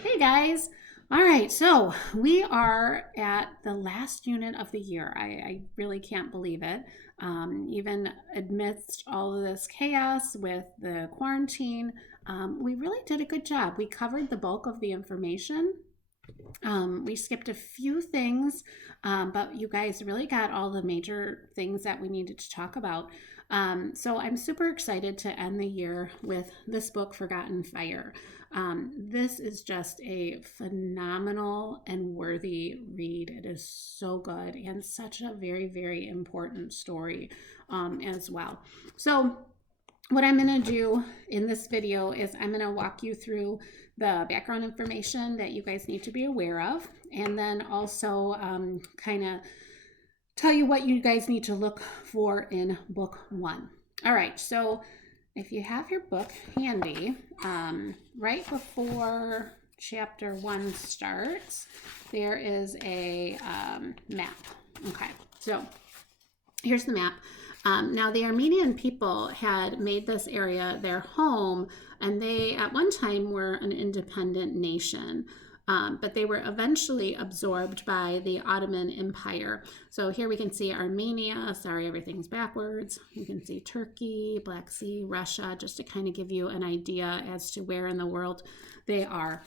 Hey guys. All right, so we are at the last unit of the year. I really can't believe it. Even amidst all of this chaos with the quarantine, we really did a good job. We covered the bulk of the information. We skipped a few things, but you guys really got all the major things that we needed to talk about. So I'm super excited to end the year with this book, Forgotten Fire. This is just a phenomenal and worthy read. It is so good and such a very, very important story as well. So, what I'm going to do in this video is I'm going to walk you through the background information that you guys need to be aware of, and then also kind of tell you what you guys need to look for in book one. All right, so if you have your book handy, right before chapter one starts, there is a map. Okay, so here's the map. Now, the Armenian people had made this area their home, and they at one time were an independent nation. But they were eventually absorbed by the Ottoman Empire. So here we can see Armenia. Sorry, everything's backwards. You can see Turkey, Black Sea, Russia, just to kind of give you an idea as to where in the world they are.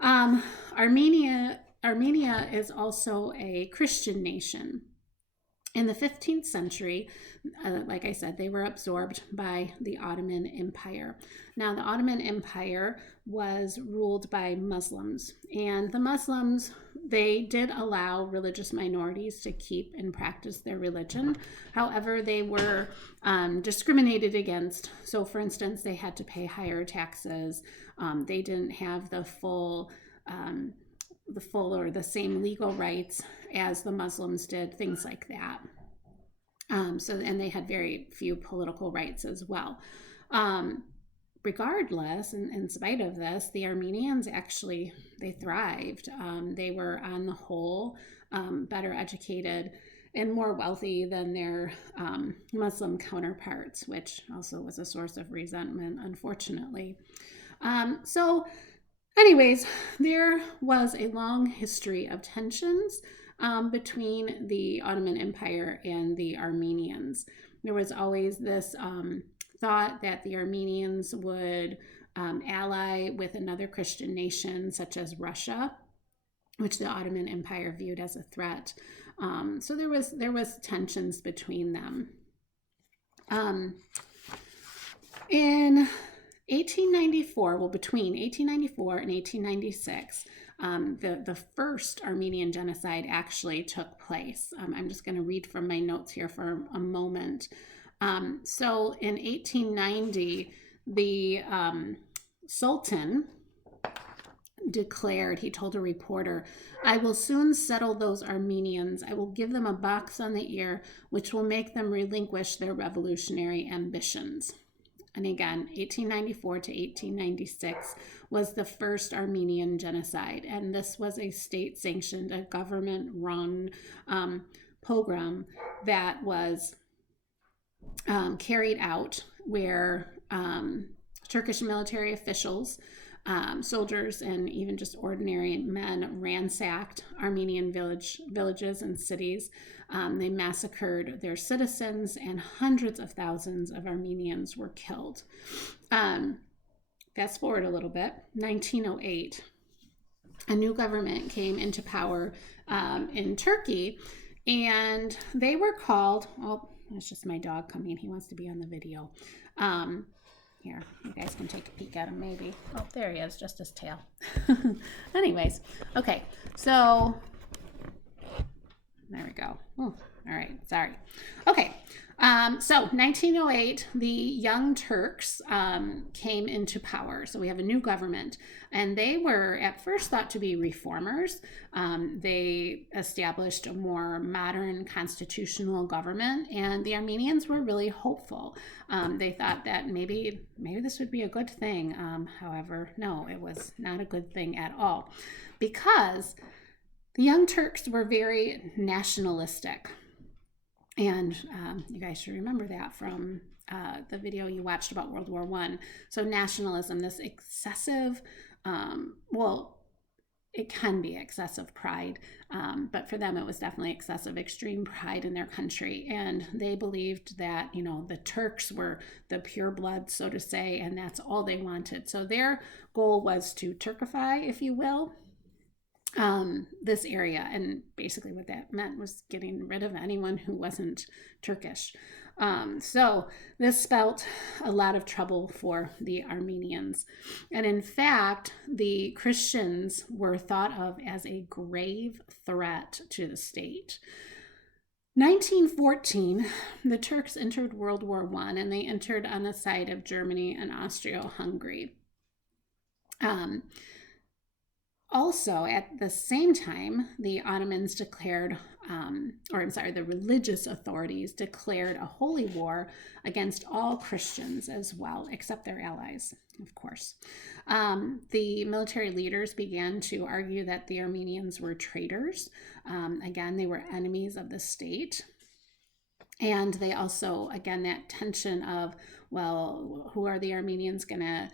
Armenia is also a Christian nation. In the 15th century, like I said, they were absorbed by the Ottoman Empire. Now, the Ottoman Empire was ruled by Muslims, and the Muslims, they did allow religious minorities to keep and practice their religion. However, they were discriminated against. So, for instance, they had to pay higher taxes. They didn't have the full or the same legal rights as the Muslims did, things like that. And they had very few political rights as well. Regardless, in spite of this, the Armenians actually, they thrived. They were on the whole better educated and more wealthy than their Muslim counterparts, which also was a source of resentment, unfortunately. So anyways, there was a long history of tensions between the Ottoman Empire and the Armenians. There was always this thought that the Armenians would ally with another Christian nation, such as Russia, which the Ottoman Empire viewed as a threat. So there was tensions between them. In 1894, well, between 1894 and 1896, the first Armenian genocide actually took place. I'm just going to read from my notes here for a moment. So in 1890, the Sultan declared, he told a reporter, "I will soon settle those Armenians. I will give them a box on the ear, which will make them relinquish their revolutionary ambitions." And again, 1894 to 1896 was the first Armenian genocide. And this was a state-sanctioned, a government-run pogrom that was carried out where Turkish military officials, soldiers, and even just ordinary men ransacked Armenian villages and cities. They massacred their citizens, and hundreds of thousands of Armenians were killed. Fast forward a little bit, 1908, a new government came into power in Turkey, and they were called, oh, that's just my dog coming. He wants to be on the video. Here, you guys can take a peek at him maybe. Oh, there he is, just his tail. Anyways, okay, so there we go. Oh, all right, sorry. Okay, so 1908, the Young Turks came into power. So we have a new government, and they were at first thought to be reformers. They established a more modern constitutional government, and the Armenians were really hopeful. They thought that maybe this would be a good thing. However, no, it was not a good thing at all, because the Young Turks were very nationalistic. And you guys should remember that from the video you watched about World War I. So nationalism, this excessive, it can be excessive pride, but for them it was definitely excessive, extreme pride in their country, and they believed that the Turks were the pure blood, so to say, and that's all they wanted. So their goal was to Turkify, if you will, this area, and basically what that meant was getting rid of anyone who wasn't Turkish. So this spelt a lot of trouble for the Armenians. And in fact, the Christians were thought of as a grave threat to the state. 1914, the Turks entered World War I, and they entered on the side of Germany and Austria-Hungary. Also, at the same time, the Ottomans declared, the religious authorities declared a holy war against all Christians as well, except their allies, of course. The military leaders began to argue that the Armenians were traitors. Again, they were enemies of the state. And they also, again, that tension of, well, who are the Armenians going to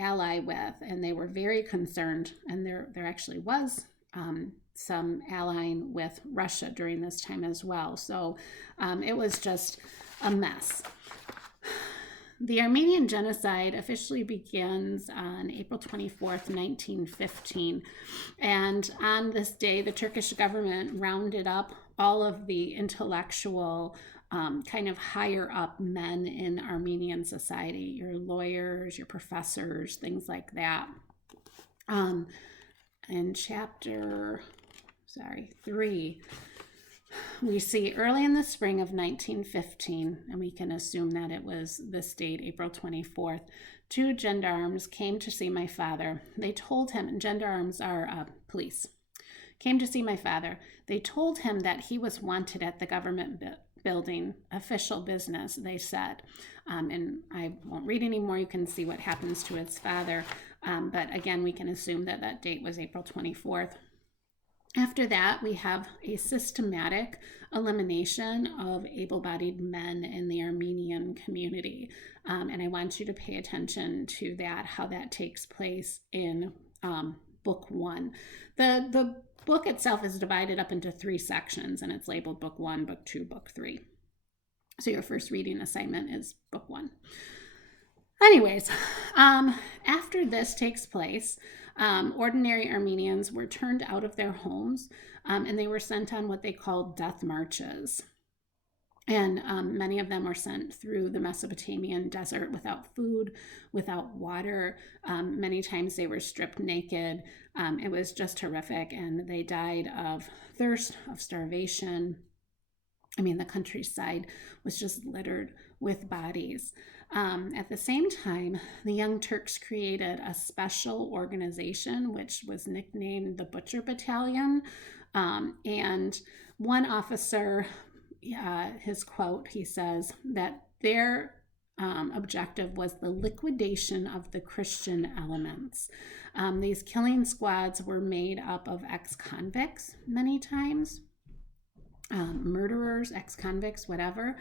ally with? And they were very concerned, and there actually was some allying with Russia during this time as well. So it was just a mess. The Armenian genocide officially begins on April 24th, 1915. And on this day, the Turkish government rounded up all of the intellectual kind of higher up men in Armenian society, your lawyers, your professors, things like that. In chapter 3, we see early in the spring of 1915, and we can assume that it was this date, April 24th, 2 gendarmes came to see my father. They told him, and gendarmes are police, came to see my father. They told him that he was wanted at the government building, official business, they said. And I won't read anymore. You can see what happens to his father. But again, we can assume that that date was April 24th. After that, we have a systematic elimination of able-bodied men in the Armenian community. And I want you to pay attention to that, how that takes place in Book 1. The book itself is divided up into 3 sections, and it's labeled Book 1, Book 2, Book 3. So your first reading assignment is Book 1. Anyways, after this takes place, ordinary Armenians were turned out of their homes, and they were sent on what they called death marches. And many of them were sent through the Mesopotamian desert without food, without water. Many times they were stripped naked. It was just horrific, and they died of thirst, of starvation. I mean, the countryside was just littered with bodies. At the same time, the Young Turks created a special organization, which was nicknamed the Butcher Battalion. And one officer, his quote, he says that their objective was the liquidation of the Christian elements. These killing squads were made up of ex-convicts many times. Murderers, ex-convicts, whatever.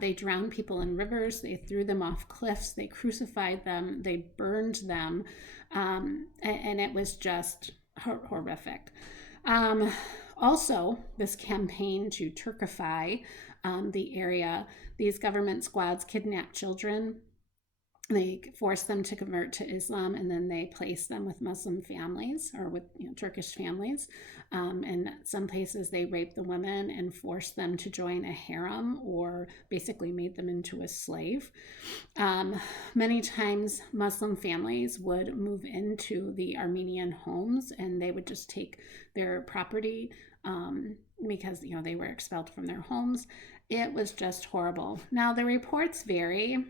They drowned people in rivers. They threw them off cliffs. They crucified them. They burned them. And it was just horrific. Also, this campaign to Turkify the area, these government squads kidnapped children. They forced them to convert to Islam, and then they placed them with Muslim families or with Turkish families. In some places, they raped the women and forced them to join a harem, or basically made them into a slave. Many times, Muslim families would move into the Armenian homes, and they would just take their property because they were expelled from their homes. It was just horrible. Now, the reports vary.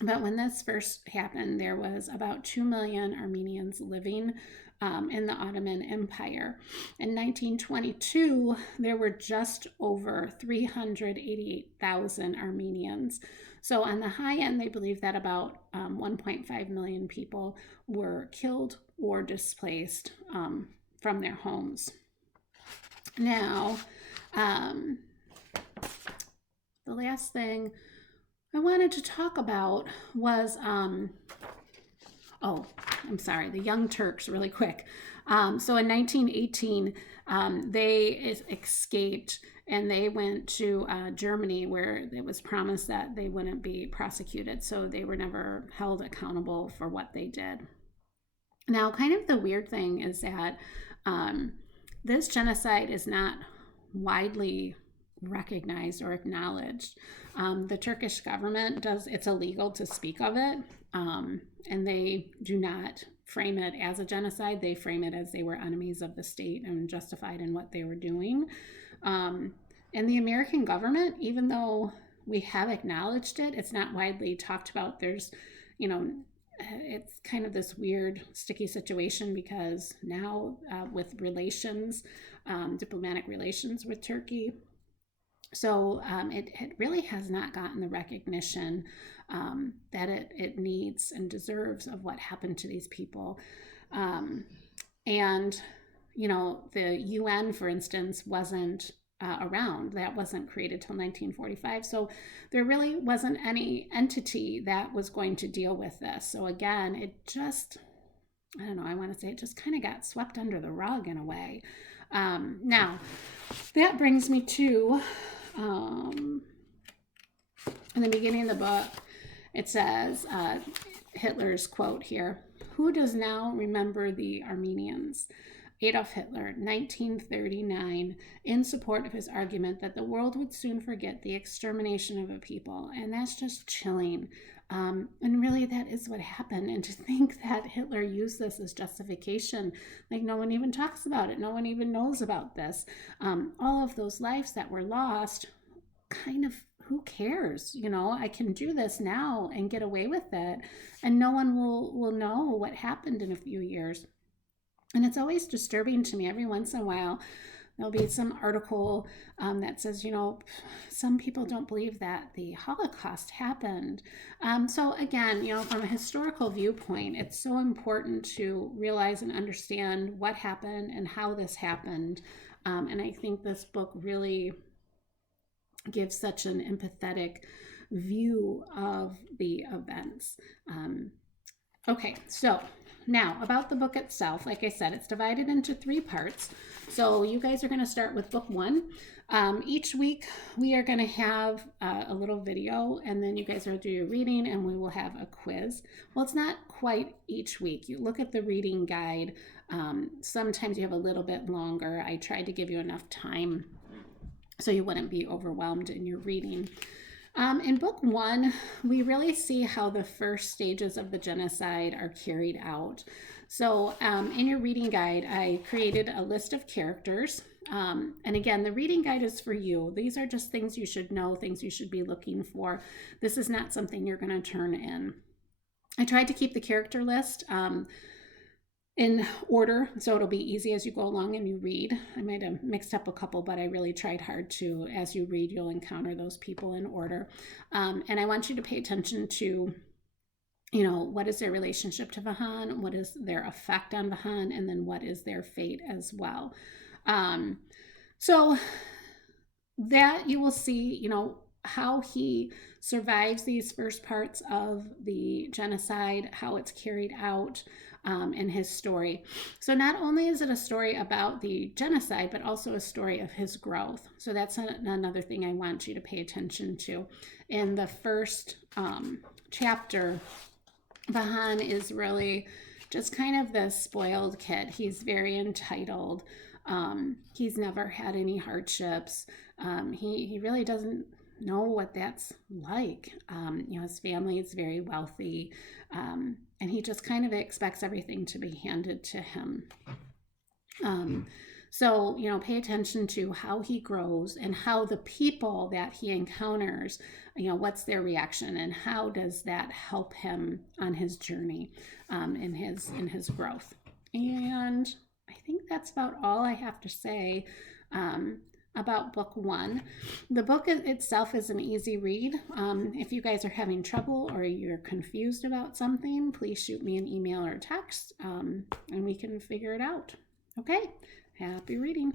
But when this first happened, there was about 2 million Armenians living in the Ottoman Empire. In 1922, there were just over 388,000 Armenians. So on the high end, they believe that about 1.5 million people were killed or displaced from their homes. Now, the last thing I wanted to talk about was oh, I'm sorry, the Young Turks, really quick. So in 1918, they escaped and they went to Germany, where it was promised that they wouldn't be prosecuted. So they were never held accountable for what they did. Now, kind of the weird thing is that this genocide is not widely recognized or acknowledged. The Turkish government it's illegal to speak of it, and they do not frame it as a genocide. They frame it as they were enemies of the state and justified in what they were doing. And the American government, even though we have acknowledged it, it's not widely talked about. There's, it's kind of this weird, sticky situation because now with relations, diplomatic relations with Turkey, so it really has not gotten the recognition that it needs and deserves of what happened to these people. And, the UN, for instance, wasn't around. That wasn't created till 1945. So there really wasn't any entity that was going to deal with this. So again, it just, I don't know, I want to say it just kind of got swept under the rug in a way. Now, that brings me to, in the beginning of the book, it says, Hitler's quote here, "Who does now remember the Armenians?" Adolf Hitler, 1939, in support of his argument that the world would soon forget the extermination of a people. And that's just chilling. And really, that is what happened. And to think that Hitler used this as justification, like no one even talks about it. No one even knows about this. All of those lives that were lost, kind of, who cares? I can do this now and get away with it. And no one will know what happened in a few years. And it's always disturbing to me. Every once in a while, there'll be some article that says, some people don't believe that the Holocaust happened. So again, from a historical viewpoint, it's so important to realize and understand what happened and how this happened. And I think this book really gives such an empathetic view of the events. Okay, so now about the book itself. Like I said, it's divided into 3 parts. So you guys are going to start with book 1. Each week we are going to have a little video, and then you guys will do your reading, and we will have a quiz. Well, it's not quite each week. You look at the reading guide. Sometimes you have a little bit longer. I tried to give you enough time so you wouldn't be overwhelmed in your reading. In book 1, we really see how the first stages of the genocide are carried out. So in your reading guide, I created a list of characters. And again, the reading guide is for you. These are just things you should know, things you should be looking for. This is not something you're going to turn in. I tried to keep the character list in order, so it'll be easy as you go along and you read. I might have mixed up a couple, but I really tried hard to. As you read, you'll encounter those people in order. And I want you to pay attention to, what is their relationship to Vahan, what is their effect on Vahan, and then what is their fate as well. So that you will see, how he survives these first parts of the genocide, how it's carried out, in his story. So not only is it a story about the genocide, but also a story of his growth. So that's another thing I want you to pay attention to. In the first chapter, Vahan is really just kind of the spoiled kid. He's very entitled. He's never had any hardships. He really doesn't know what that's like. His family is very wealthy, and he just kind of expects everything to be handed to him. So, pay attention to how he grows and how the people that he encounters, what's their reaction and how does that help him on his journey, in his growth. And I think that's about all I have to say about book 1. The book itself is an easy read. If you guys are having trouble or you're confused about something, please shoot me an email or a text, and we can figure it out. Okay, happy reading.